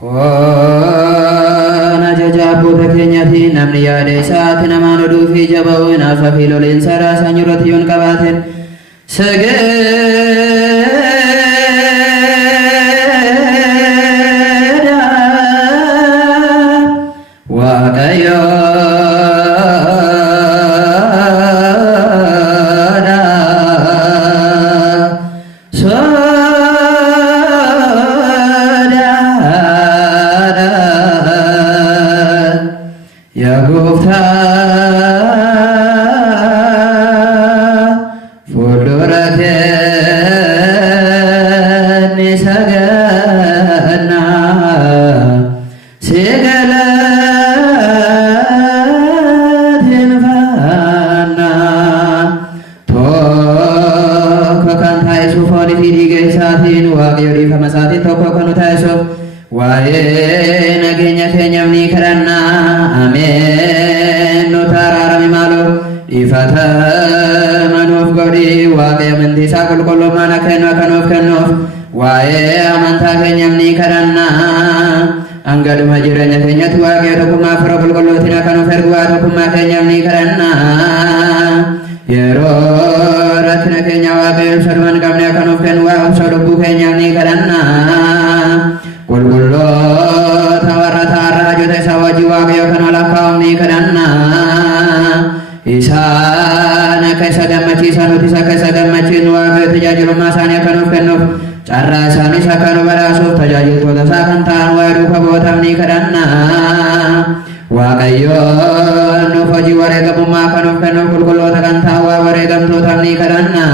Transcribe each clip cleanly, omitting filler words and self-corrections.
Koon ajaja abboota keenyaatiin namni yaada isaatti namaan oduu fi jaba'uun hafa fi loliinsa raasaa nyurratti yoon qabaateen sageeda waaqayyoodha yaa gooftaa fuuldura keenya saganna si galateeffanna tokko kan taa'isuuf foonii fi dhiiga isaatiin waaqayyo dhiifama isaatiin tokko kan nu taa'isuuf waa'ee nageenya keenyaaf ni kadhanna ameen nu araarami maaloo dhiifama nuuf godhi waaqayyo amantii isaa qulqullummaan akka nuuf kennuuf waa'ee amantaa keenyaaf ni kadhanna hangadhuma jireenya keenyatti waaqayyo tokkummaa fira qulqullootiin akka nuuf ergu waa tokkummaa keenyaaf ni kadhanna yeroo rakkina keenya waaqayyo ibsa dhuma hin qabne akka nuuf kennu waa obsa lubbuu keenyaaf ni kadhanna qulqulloota warra raajota isa wajji waaqayyo kan walakkaa'uuf ni kadhanna isaan akka isa gammachiisan nutis akka isa gammachiisnu waaqayyo tajaajilummaa isaanii akka nuuf kennuuf carraa isaanis akka nu badhaasuuf tajaajiltoota isaa kan ta'an waa'ee duuka bu'ootaaf ni kadhanna waaqayyo nuuf hojii wareegamummaa akka nuuf kennuuf qulqulloota kan ta'an waa'ee wareegamtootaaf ni kadhanna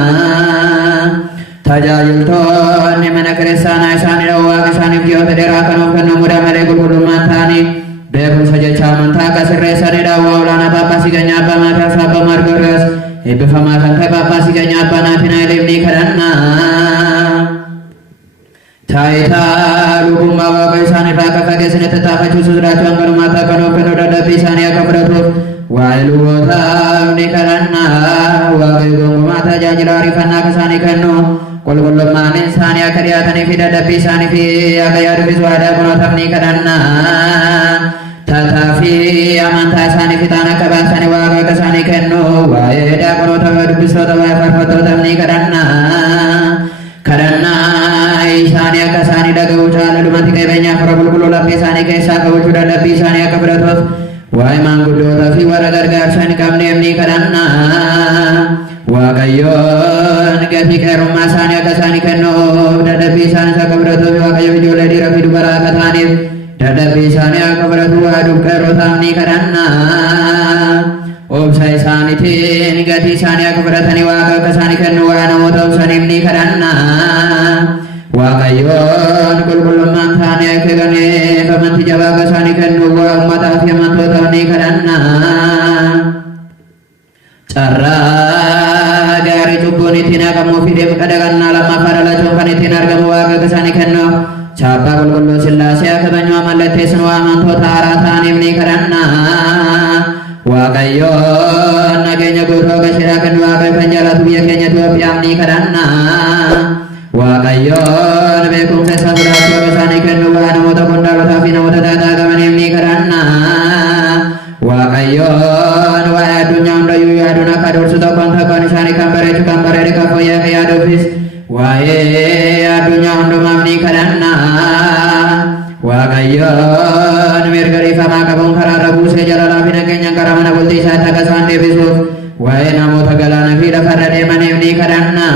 tajaajiltoonni mana kiristaanaa isaanii waaqa isaaniif ji'oota dheeraa kan of kennu mudaa malee qulqullummaan ta'anii beekumsa jecha amantaa akka sirreessanidha waa olaanaa paappaasii keenya abbaa maatiyaas abbaa maargooriyaas eebbifamaa kan ta'e paappaasii keenya abbaa naatinaa'eliif ni kadhanna taayitaa lubummaa waaqa isaaniirraa akka fageessine tattaafachuusu jiraachuu hangalumaatti akka nuuf kennu dadhabbii isaanii akka fudhatuuf waa'ee lubootaaf ni kadhanna waaqayyo gonkumaa tajaajila ariifannaa akka isaanii kennu qulqullummaan isaanii akka dhiyaatanii fi dadhabbii isaanii fi akka yaaduufis waa'ee diyaaqonootaaf ni kadhanna tattaaffii amantaa isaanii fixaan akka baasanii waaqayyo akka isaanii kennu waa'ee diyaaqonoota waa'ee dubbistoota waa'ee faarfattootaaf ni kadhanna kadhannaa isaanii akka isaanii dhaga'uu jaalalumatti qabeenyaa fira qulqulluu laphee isaanii keessaa qabachuu dadhabbii isaanii akka fudhatuuf waa'ee maanguddootaa fi warra gargaarsa hin qabneef ni kadhanna waaqayyoon gatii qeerummaa isaanii akka isaanii kennuuf dadhabbii isaaniis akka fudhatuuf waaqayyo ijoollee dhiiraa fi dubaraa akka ta'aniif dadhabbii isaanii akka fudhatu waa'ee qeerrotaaf ni kadhanna obsa isaaniitiin gatii isaanii akka fudhatanii waaqa akka isaanii kennu waa'ee namoota obsaniif ni kadhanna waaqayyoon qulqullummaan isaanii akka eeganiif amantii jabaa akka isaanii kennu waa'ee uummataa fi amantootaaf ni kadhanna carraa gaarii cubbuun ittiin haqamuu fi deemu kadhagannaa lammaffaa dhalachuun kan ittiin argamu waaqa akka isaanii kennu chaappaa qulqulluu sillaasee akka banyoo mallatteessan waa amantoota haaraa ta'aniif ni kadhanna waaqayyoon nageenya guutuu gashiidhaa kennu waaqayyo kan jaalatu biyya keenya Itoophiyaaf ni kadhanna waaqayyoon beekumsa isaa fudhachuu akka isaanii kennu waa namoota qondaalotaa fi namoota taataa qabaniif ni kadhanna waaqayyoon waa'ee addunyaa hundayyuu yaaduun akka dursu tokkoon isaanii kan bareechu kan bareede kan fooyya'e akka yaaduufis waa'ee addunyaa hundumaaf ni kadhanna waaqayyoon mirga dhiifamaa qabuun karaarra buusee jalalaa fi nageenyaan karaa mana bultii isaatti akka isaan deebisuuf waa'ee namoota galaana fi lafarra deemaniif ni kadhanna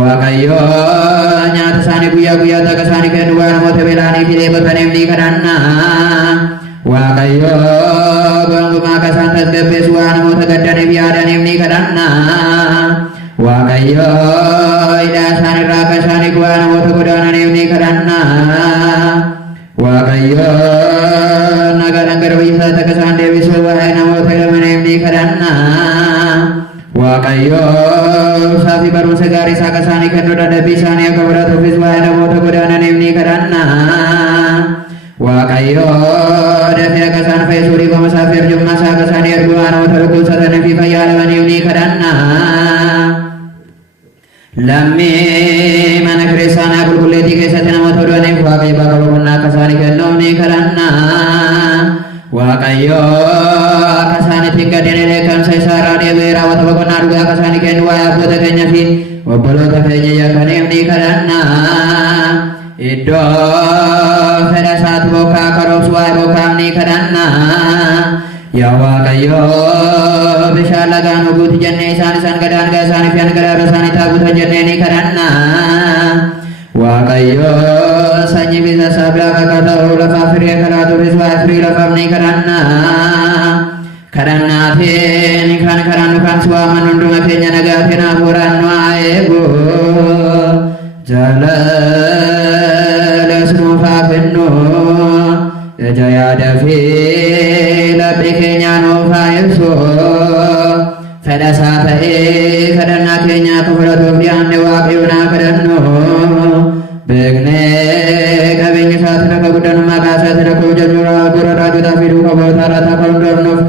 waaqayyoon nyaata isaanii guyyaa guyyaatti akka isaanii kennu waa'ee namoota beela'anii fi dheebotaniif ni kadhanna waaqayyoon gonkumaa akka isaan tasgabbeessu waa'ee namoota gaddaniif yaadaniif ni kadhanna waaqayyoon hidhaa isaaniirraa akka isaanii waa'ee namoota godaananiif ni kadhanna waaqayyoon nagaadhaan gara biyya isaatti akka isaan deebisuuf waa'ee namoota hidhamaniif ni kadhanna waaqayyoon saafi barumsa gaarii isaa akka isaanii kennu dadhabbii isaanii akka fudhatuufis waa'ee namoota godaananiif ni kadhanna waaqayyoon dafee akka isaan fayyisuu dhiifama isaa fi arjummaa isaa akka isaanii ergu waa'ee namoota dhukkubsatanii fi fayyaa dhabaniif ni kadhanna lammii mana kiristaanaa qulqulleettii keessatti namoota du'aniif waaqayyo bakka boqonnaa akka Waaqayyo akka isaanitti hin gaddine dheekkamsa isaa irraa deebi'ee raawwata boqonnaa dhugaa akka isaanii kennu waa'ee abboota keenyaa fi obboloota keenya yakkaniif ni kadhanna. Iddoo fedha isaatti bokkaa karoomsu waa'ee bokkaaf ni kadhanna. Yaa Waaqayyo bishaan lagaan oguuti jennee isaan gadaangaa isaaniif yangalaara isaanii taabutan jennee ni kadhanna. Waaqayyo sanyii bisa sabdaa akka ta'u lafa firii kalaatuufis waa'ee firii lafaaf ni kadhanna. Kadhannaatiin kan kadhannu kan suwaaman hunduma keenya nagaatiin hafuuraan nu haa eegu. Jalalas nuuf haa kennu. Ija yaada fi labbi keenya nuuf haa ibsu. Fedha isaa ta'ee kadhannaa keenya akka fudhatuuf dhiyaanne Waaqayyoon haa kadhannu. Beeknee qabeenya isaatiin akka guddanummaa kaasaatiin akka hojjennu dura raajotaa fi duuqaboota irratti akka hundoofnuuf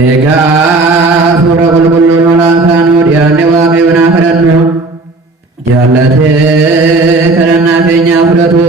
egaa fuula qulqulluun olaanaa nuu dhiyaanne Waaqayyoon haa kadhannu. Jaallatee kadhannaa keenya fudhatu.